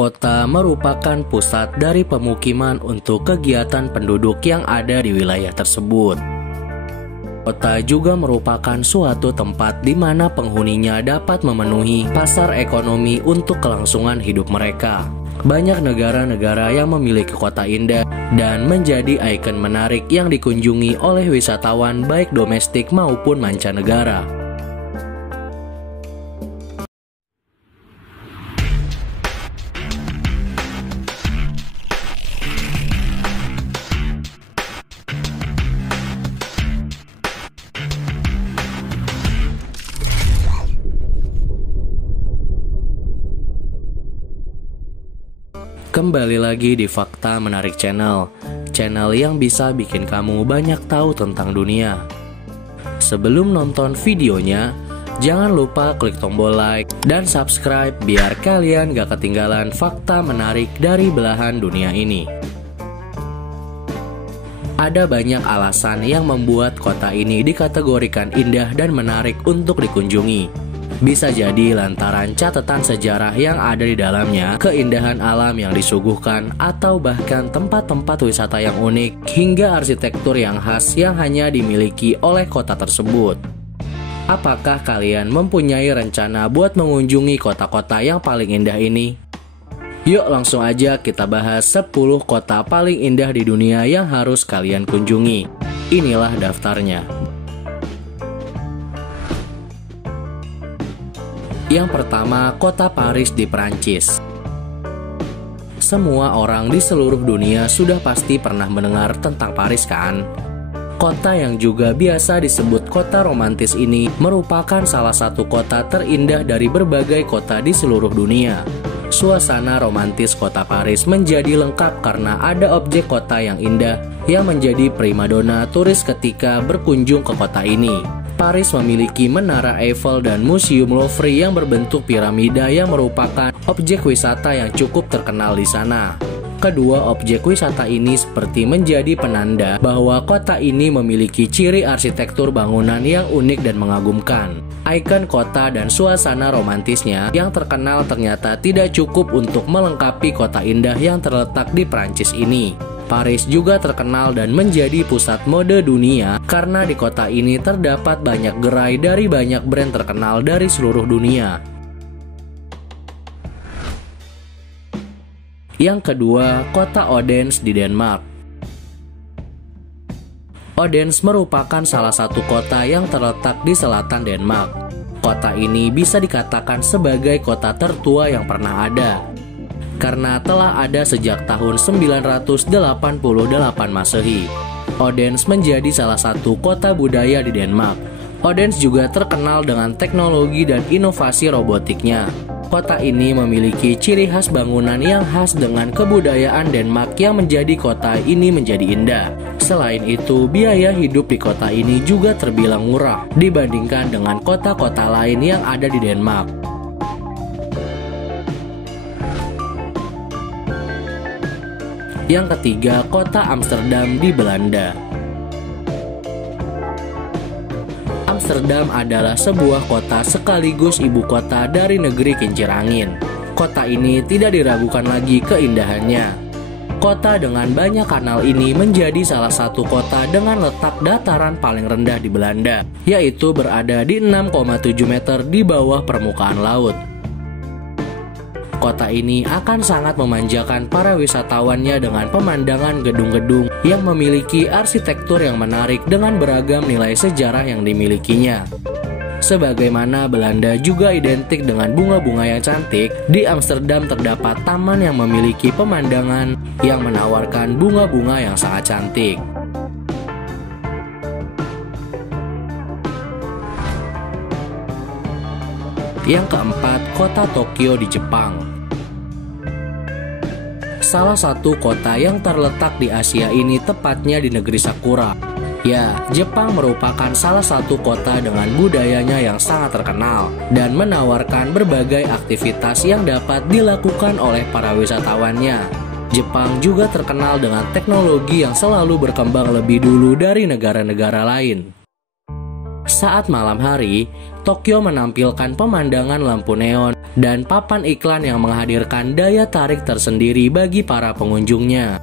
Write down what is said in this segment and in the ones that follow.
Kota merupakan pusat dari pemukiman untuk kegiatan penduduk yang ada di wilayah tersebut. Kota juga merupakan suatu tempat di mana penghuninya dapat memenuhi pasar ekonomi untuk kelangsungan hidup mereka. Banyak negara-negara yang memiliki kota indah dan menjadi ikon menarik yang dikunjungi oleh wisatawan baik domestik maupun mancanegara. Kembali lagi di Fakta Menarik Channel yang bisa bikin kamu banyak tahu tentang dunia. Sebelum nonton videonya, jangan lupa klik tombol like dan subscribe biar kalian gak ketinggalan fakta menarik dari belahan dunia ini. Ada banyak alasan yang membuat kota ini dikategorikan indah dan menarik untuk dikunjungi. Bisa jadi lantaran catatan sejarah yang ada di dalamnya, keindahan alam yang disuguhkan, atau bahkan tempat-tempat wisata yang unik, hingga arsitektur yang khas yang hanya dimiliki oleh kota tersebut. Apakah kalian mempunyai rencana buat mengunjungi kota-kota yang paling indah ini? Yuk langsung aja kita bahas 10 kota paling indah di dunia yang harus kalian kunjungi. Inilah daftarnya. Yang pertama, kota Paris di Prancis. Semua orang di seluruh dunia sudah pasti pernah mendengar tentang Paris kan? Kota yang juga biasa disebut kota romantis ini merupakan salah satu kota terindah dari berbagai kota di seluruh dunia. Suasana romantis kota Paris menjadi lengkap karena ada objek kota yang indah yang menjadi primadona turis ketika berkunjung ke kota ini. Paris memiliki Menara Eiffel dan Museum Louvre yang berbentuk piramida yang merupakan objek wisata yang cukup terkenal di sana. Kedua objek wisata ini seperti menjadi penanda bahwa kota ini memiliki ciri arsitektur bangunan yang unik dan mengagumkan. Ikon kota dan suasana romantisnya yang terkenal ternyata tidak cukup untuk melengkapi kota indah yang terletak di Prancis ini. Paris juga terkenal dan menjadi pusat mode dunia karena di kota ini terdapat banyak gerai dari banyak brand terkenal dari seluruh dunia. Yang kedua, kota Odense di Denmark. Odense merupakan salah satu kota yang terletak di selatan Denmark. Kota ini bisa dikatakan sebagai kota tertua yang pernah ada, karena telah ada sejak tahun 988 Masehi. Odense menjadi salah satu kota budaya di Denmark. Odense juga terkenal dengan teknologi dan inovasi robotiknya. Kota ini memiliki ciri khas bangunan yang khas dengan kebudayaan Denmark yang menjadi kota ini menjadi indah. Selain itu, biaya hidup di kota ini juga terbilang murah dibandingkan dengan kota-kota lain yang ada di Denmark. Yang ketiga, kota Amsterdam di Belanda. Amsterdam adalah sebuah kota sekaligus ibu kota dari negeri kincir angin. Kota ini tidak diragukan lagi keindahannya. Kota dengan banyak kanal ini menjadi salah satu kota dengan letak dataran paling rendah di Belanda, yaitu berada di 6,7 meter di bawah permukaan laut. Kota ini akan sangat memanjakan para wisatawannya dengan pemandangan gedung-gedung yang memiliki arsitektur yang menarik dengan beragam nilai sejarah yang dimilikinya. Sebagaimana Belanda juga identik dengan bunga-bunga yang cantik, di Amsterdam terdapat taman yang memiliki pemandangan yang menawarkan bunga-bunga yang sangat cantik. Yang keempat, kota Tokyo di Jepang. Salah satu kota yang terletak di Asia ini tepatnya di negeri Sakura. Ya, Jepang merupakan salah satu kota dengan budayanya yang sangat terkenal dan menawarkan berbagai aktivitas yang dapat dilakukan oleh para wisatawannya. Jepang juga terkenal dengan teknologi yang selalu berkembang lebih dulu dari negara-negara lain. Saat malam hari, Tokyo menampilkan pemandangan lampu neon dan papan iklan yang menghadirkan daya tarik tersendiri bagi para pengunjungnya.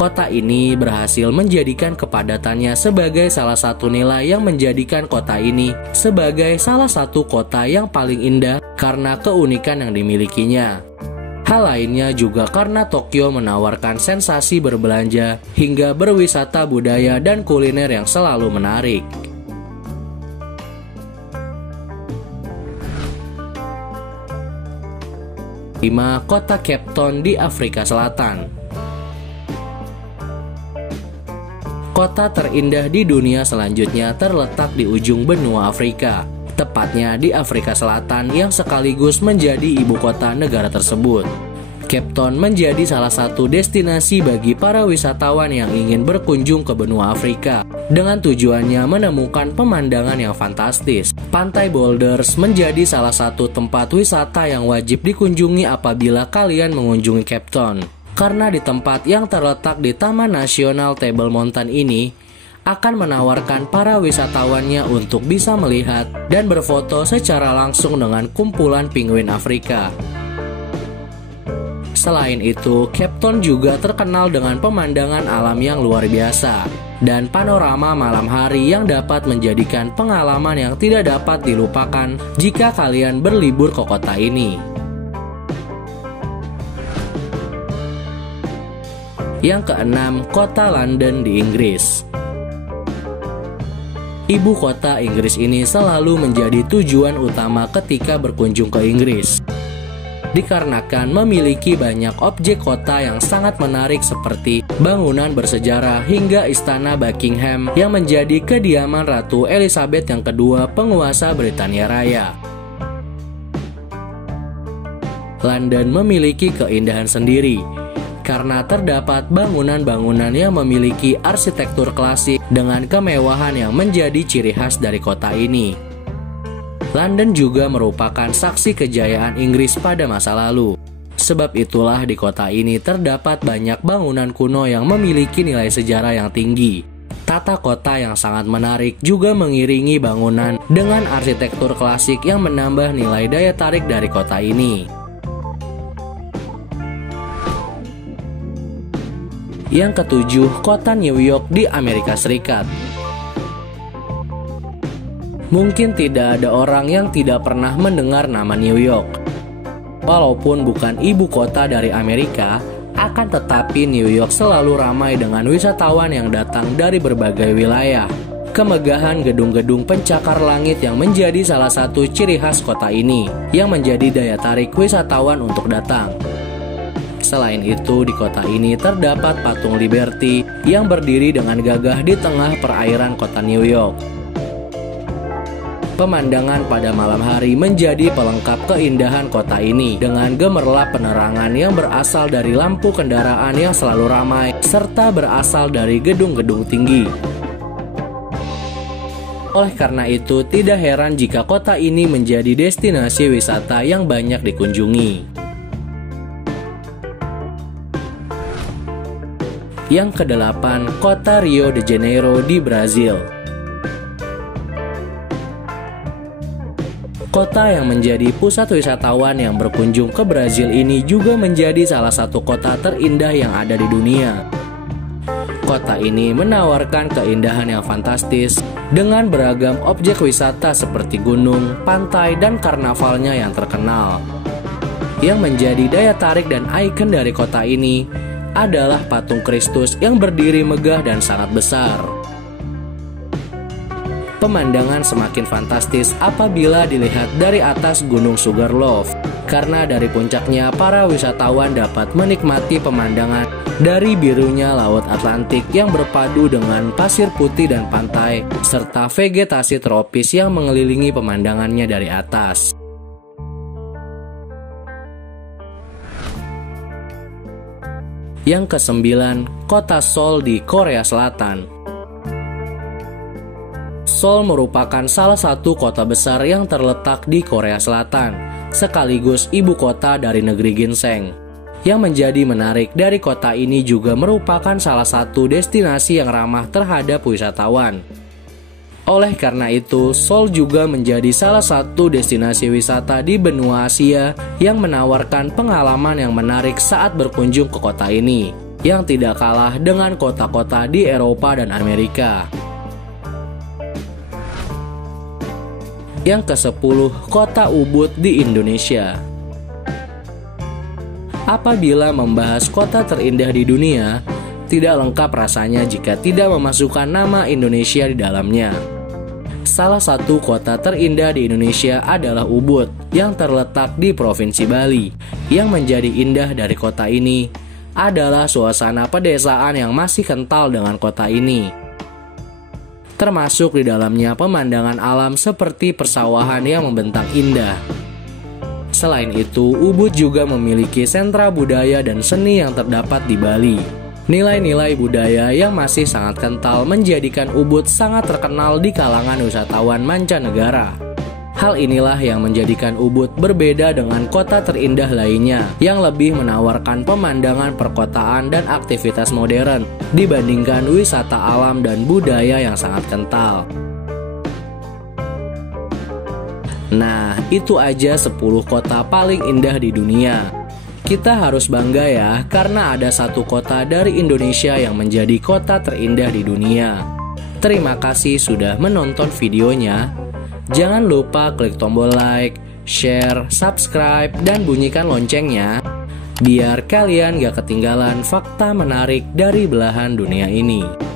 Kota ini berhasil menjadikan kepadatannya sebagai salah satu nilai yang menjadikan kota ini sebagai salah satu kota yang paling indah karena keunikan yang dimilikinya. Hal lainnya juga karena Tokyo menawarkan sensasi berbelanja hingga berwisata budaya dan kuliner yang selalu menarik. Kota Cape Town di Afrika Selatan. Kota terindah di dunia selanjutnya terletak di ujung benua Afrika, tepatnya di Afrika Selatan yang sekaligus menjadi ibu kota negara tersebut. Cape Town menjadi salah satu destinasi bagi para wisatawan yang ingin berkunjung ke benua Afrika dengan tujuannya menemukan pemandangan yang fantastis. Pantai Boulders menjadi salah satu tempat wisata yang wajib dikunjungi apabila kalian mengunjungi Cape Town. Karena di tempat yang terletak di Taman Nasional Table Mountain ini akan menawarkan para wisatawannya untuk bisa melihat dan berfoto secara langsung dengan kumpulan penguin Afrika. Selain itu, Cape Town juga terkenal dengan pemandangan alam yang luar biasa dan panorama malam hari yang dapat menjadikan pengalaman yang tidak dapat dilupakan jika kalian berlibur ke kota ini. Yang keenam, kota London di Inggris. Ibu kota Inggris ini selalu menjadi tujuan utama ketika berkunjung ke Inggris. Dikarenakan memiliki banyak objek kota yang sangat menarik seperti bangunan bersejarah hingga istana Buckingham yang menjadi kediaman Ratu Elizabeth yang kedua, penguasa Britania Raya. London memiliki keindahan sendiri karena terdapat bangunan-bangunan yang memiliki arsitektur klasik dengan kemewahan yang menjadi ciri khas dari kota ini. London juga merupakan saksi kejayaan Inggris pada masa lalu. Sebab itulah di kota ini terdapat banyak bangunan kuno yang memiliki nilai sejarah yang tinggi. Tata kota yang sangat menarik juga mengiringi bangunan dengan arsitektur klasik yang menambah nilai daya tarik dari kota ini. Yang ketujuh, kota New York di Amerika Serikat. Mungkin tidak ada orang yang tidak pernah mendengar nama New York. Walaupun bukan ibu kota dari Amerika, akan tetapi New York selalu ramai dengan wisatawan yang datang dari berbagai wilayah. Kemegahan gedung-gedung pencakar langit yang menjadi salah satu ciri khas kota ini, yang menjadi daya tarik wisatawan untuk datang. Selain itu, di kota ini terdapat patung Liberty yang berdiri dengan gagah di tengah perairan kota New York. Pemandangan pada malam hari menjadi pelengkap keindahan kota ini dengan gemerlap penerangan yang berasal dari lampu kendaraan yang selalu ramai serta berasal dari gedung-gedung tinggi. Oleh karena itu, tidak heran jika kota ini menjadi destinasi wisata yang banyak dikunjungi. Yang kedelapan, kota Rio de Janeiro di Brazil. Kota yang menjadi pusat wisatawan yang berkunjung ke Brazil ini juga menjadi salah satu kota terindah yang ada di dunia. Kota ini menawarkan keindahan yang fantastis dengan beragam objek wisata seperti gunung, pantai, dan karnavalnya yang terkenal. Yang menjadi daya tarik dan ikon dari kota ini adalah patung Kristus yang berdiri megah dan sangat besar. Pemandangan semakin fantastis apabila dilihat dari atas Gunung Sugarloaf, karena dari puncaknya para wisatawan dapat menikmati pemandangan dari birunya Laut Atlantik yang berpadu dengan pasir putih dan pantai, serta vegetasi tropis yang mengelilingi pemandangannya dari atas. Yang kesembilan, kota Seoul di Korea Selatan. Seoul merupakan salah satu kota besar yang terletak di Korea Selatan, sekaligus ibu kota dari negeri ginseng. Yang menjadi menarik dari kota ini juga merupakan salah satu destinasi yang ramah terhadap wisatawan. Oleh karena itu, Seoul juga menjadi salah satu destinasi wisata di benua Asia yang menawarkan pengalaman yang menarik saat berkunjung ke kota ini, yang tidak kalah dengan kota-kota di Eropa dan Amerika. Yang ke-10, Kota Ubud di Indonesia. Apabila membahas kota terindah di dunia, tidak lengkap rasanya jika tidak memasukkan nama Indonesia di dalamnya. Salah satu kota terindah di Indonesia adalah Ubud, yang terletak di Provinsi Bali. Yang menjadi indah dari kota ini adalah suasana pedesaan yang masih kental dengan kota ini. Termasuk di dalamnya pemandangan alam seperti persawahan yang membentang indah. Selain itu, Ubud juga memiliki sentra budaya dan seni yang terdapat di Bali. Nilai-nilai budaya yang masih sangat kental menjadikan Ubud sangat terkenal di kalangan wisatawan mancanegara. Hal inilah yang menjadikan Ubud berbeda dengan kota terindah lainnya yang lebih menawarkan pemandangan perkotaan dan aktivitas modern dibandingkan wisata alam dan budaya yang sangat kental. Nah, itu aja 10 kota paling indah di dunia. Kita harus bangga ya, karena ada satu kota dari Indonesia yang menjadi kota terindah di dunia. Terima kasih sudah menonton videonya. Jangan lupa klik tombol like, share, subscribe, dan bunyikan loncengnya, biar kalian gak ketinggalan fakta menarik dari belahan dunia ini.